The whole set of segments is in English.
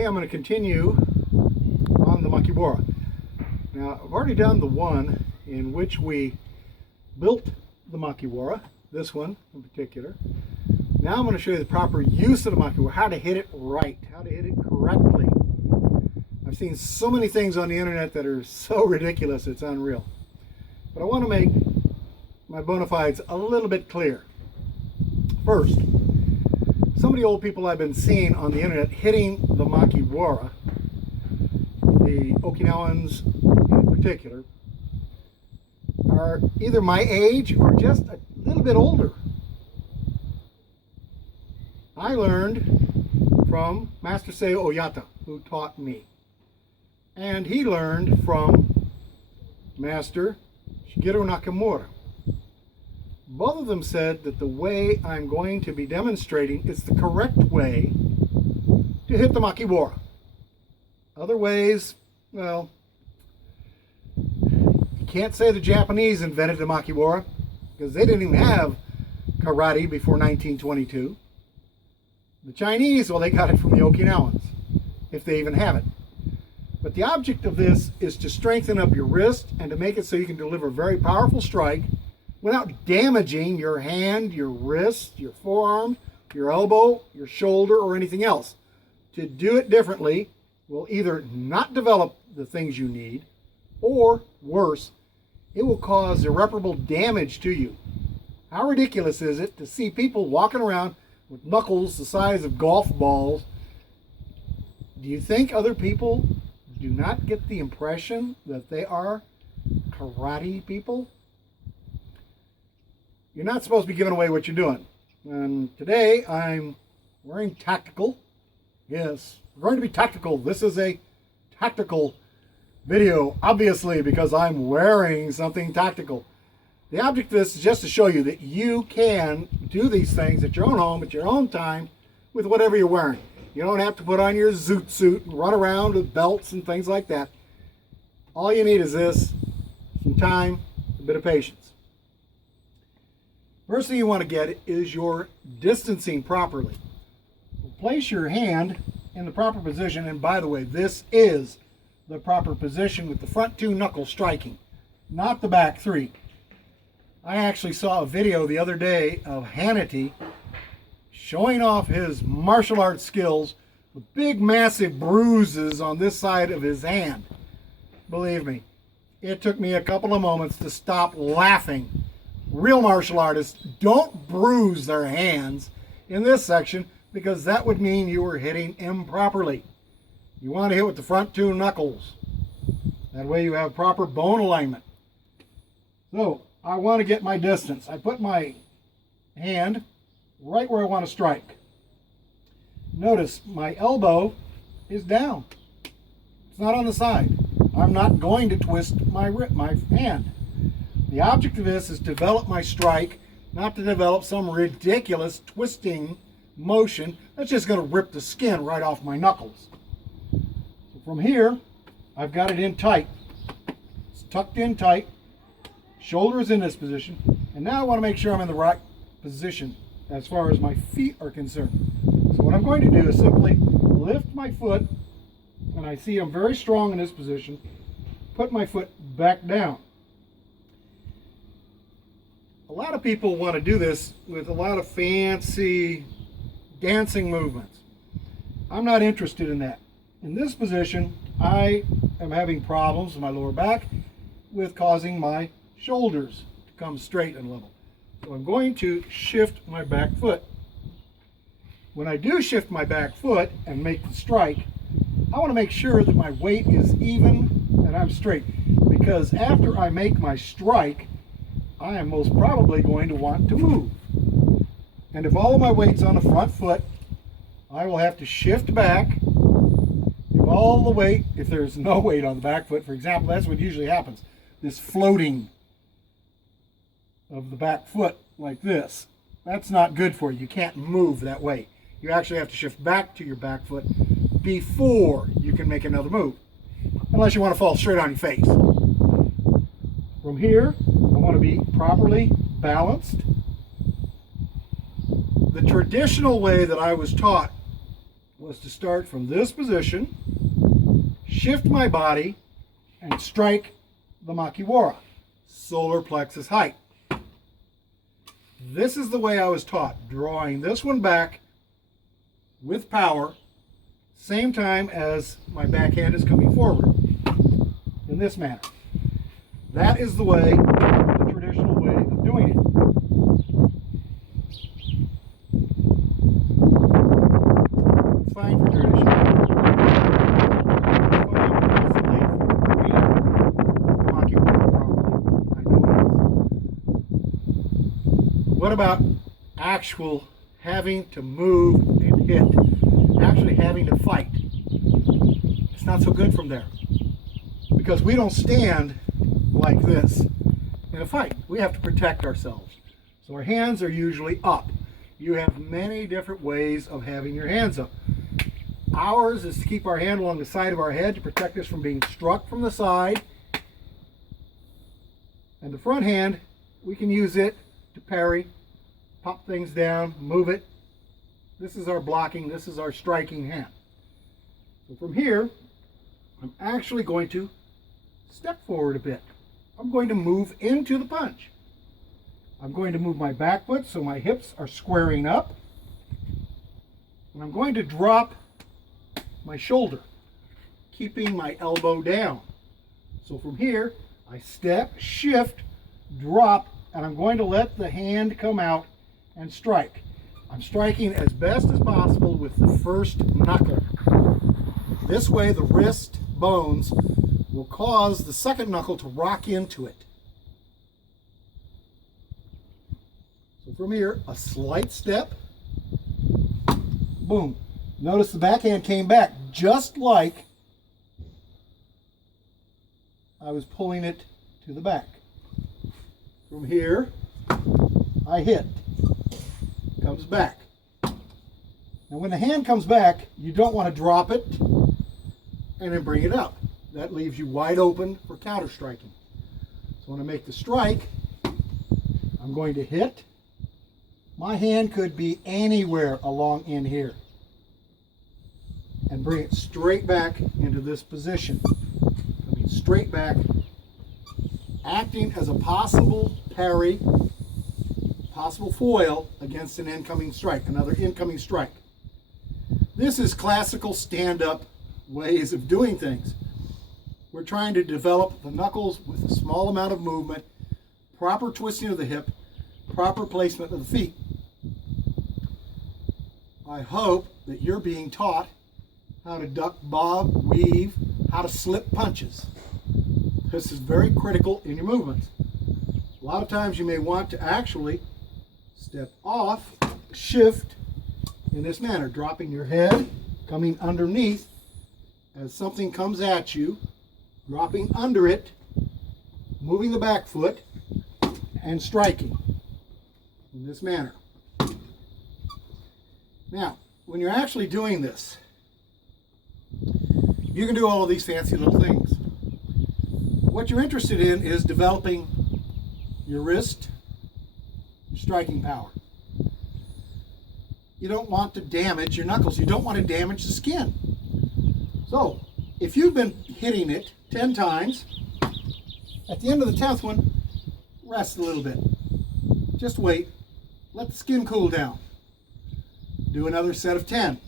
Today I'm going to continue on the Machiwara. Now I've already done the one in which we built the Machiwara, this one in particular. Now I'm going to show you the proper use of the Machiwara, how to hit it right, how to hit it correctly. I've seen so many things on the internet that are so ridiculous it's unreal. But I want to make my bona fides a little bit clear. First, some of the old people I've been seeing on the internet hitting the Machiwara, the Okinawans in particular, are either my age or just a little bit older. I learned from Master Seiyu Oyata, who taught me. And he learned from Master Shigeru Nakamura. Both of them said that the way I'm going to be demonstrating is the correct way to hit the Machiwara. Other ways, well, you can't say the Japanese invented the Machiwara because they didn't even have karate before 1922. The Chinese, well, they got it from the Okinawans, if they even have it. But the object of this is to strengthen up your wrist and to make it so you can deliver a very powerful strike without damaging your hand, your wrist, your forearm, your elbow, your shoulder, or anything else. To do it differently will either not develop the things you need, or worse, it will cause irreparable damage to you. How ridiculous is it to see people walking around with knuckles the size of golf balls? Do you think other people do not get the impression that they are karate people? You're not supposed to be giving away what you're doing. And today I'm wearing tactical. Yes, we're going to be tactical. This is a tactical video, obviously, because I'm wearing something tactical. The object of this is just to show you that you can do these things at your own home, at your own time, with whatever you're wearing. You don't have to put on your zoot suit and run around with belts and things like that. All you need is this, some time, a bit of patience. First thing you want to get is your distancing properly. Place your hand in the proper position, and by the way, this is the proper position with the front two knuckles striking, not the back three. I actually saw a video the other day of Hannity showing off his martial arts skills with big massive bruises on this side of his hand. Believe me, it took me a couple of moments to stop laughing. Real martial artists don't bruise their hands in this section because that would mean you were hitting improperly. You want to hit with the front two knuckles. That way you have proper bone alignment. So I want to get my distance. I put my hand right where I want to strike. Notice my elbow is down. It's not on the side. I'm not going to twist my hand. The object of this is to develop my strike, not to develop some ridiculous twisting motion that's just going to rip the skin right off my knuckles. So from here, I've got it in tight. It's tucked in tight. Shoulder is in this position. And now I want to make sure I'm in the right position as far as my feet are concerned. So what I'm going to do is simply lift my foot, and I see I'm very strong in this position, put my foot back down. A lot of people want to do this with a lot of fancy dancing movements. I'm not interested in that. In this position, I am having problems with my lower back with causing my shoulders to come straight and level. So I'm going to shift my back foot. When I do shift my back foot and make the strike, I want to make sure that my weight is even and I'm straight, because after I make my strike, I am most probably going to want to move. And if all of my weight's on the front foot, I will have to shift back. If all the weight, if there's no weight on the back foot, for example, that's what usually happens. This floating of the back foot like this. That's not good for you. You can't move that way. You actually have to shift back to your back foot before you can make another move. Unless you want to fall straight on your face. From here, I want to be properly balanced. The traditional way that I was taught was to start from this position, shift my body, and strike the Machiwara, solar plexus height. This is the way I was taught, drawing this one back with power, same time as my backhand is coming forward, in this manner. That is the way, the traditional way of doing it. It's fine for tradition. It's fine basically for me. Makiwara properly. I know it is. What about actual having to move and hit? Actually having to fight. It's not so good from there. Because we don't stand like this in a fight. We have to protect ourselves. So our hands are usually up. You have many different ways of having your hands up. Ours is to keep our hand along the side of our head to protect us from being struck from the side. And the front hand, we can use it to parry, pop things down, move it. This is our blocking, this is our striking hand. So from here, I'm actually going to step forward a bit. I'm going to move into the punch. I'm going to move my back foot so my hips are squaring up. And I'm going to drop my shoulder, keeping my elbow down. So from here, I step, shift, drop, and I'm going to let the hand come out and strike. I'm striking as best as possible with the first knuckle. This way the wrist bones will cause the second knuckle to rock into it. So from here, a slight step, boom. Notice the backhand came back just like I was pulling it to the back. From here, I hit. Comes back. Now when the hand comes back, you don't want to drop it and then bring it up. That leaves you wide open for counter striking. So when I make the strike, I'm going to hit. My hand could be anywhere along in here. And bring it straight back into this position. Coming straight back, acting as a possible parry, possible foil against an incoming strike, another incoming strike. This is classical stand-up ways of doing things. We're trying to develop the knuckles with a small amount of movement, proper twisting of the hip, proper placement of the feet. I hope that you're being taught how to duck, bob, weave, how to slip punches. This is very critical in your movements. A lot of times you may want to actually step off, shift in this manner, dropping your head, coming underneath as something comes at you, dropping under it, moving the back foot, and striking in this manner. Now, when you're actually doing this, you can do all of these fancy little things. What you're interested in is developing your wrist, striking power. You don't want to damage your knuckles. You don't want to damage the skin. So, if you've been hitting it 10 times, at the end of the 10th one, rest a little bit. Just wait. Let the skin cool down. Do another set of 10.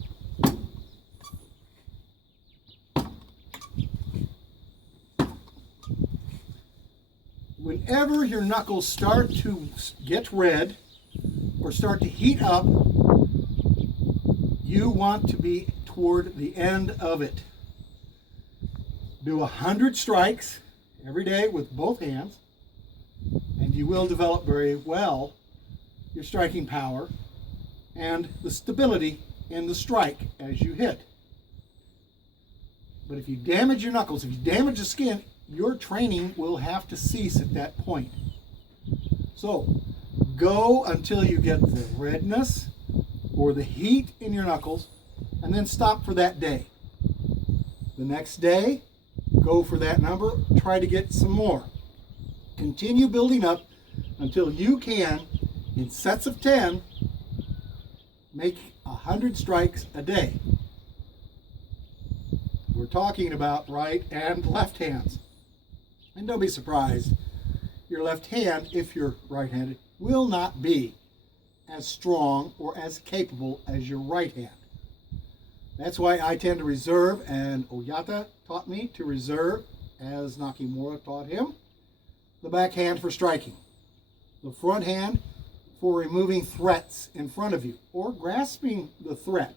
Whenever your knuckles start to get red or start to heat up, you want to be toward the end of it. Do 100 strikes every day with both hands, and you will develop very well your striking power and the stability in the strike as you hit. But if you damage your knuckles, if you damage the skin, your training will have to cease at that point. So go until you get the redness or the heat in your knuckles, and then stop for that day. The next day, go for that number, try to get some more. Continue building up until you can, in sets of 10, make 100 strikes a day. talking about right and left hands. And don't be surprised, your left hand, if you're right-handed, will not be as strong or as capable as your right hand. That's why I tend to reserve, and Oyata taught me to reserve, as Nakamura taught him, the back hand for striking, the front hand for removing threats in front of you or grasping the threat.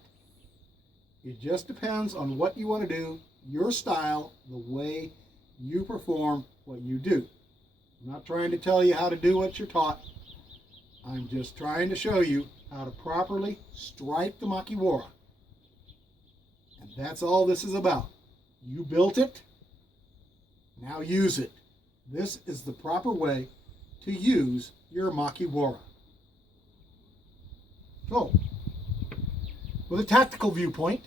It just depends on what you want to do, your style, the way you perform what you do. I'm not trying to tell you how to do what you're taught. I'm just trying to show you how to properly strike the Makiwara. And that's all this is about. You built it, now use it. This is the proper way to use your Makiwara. So, with a tactical viewpoint,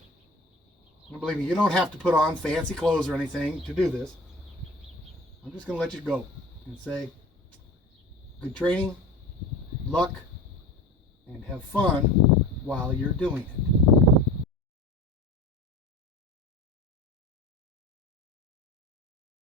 and believe me, you don't have to put on fancy clothes or anything to do this. I'm just going to let you go and say, good training, luck, and have fun while you're doing it.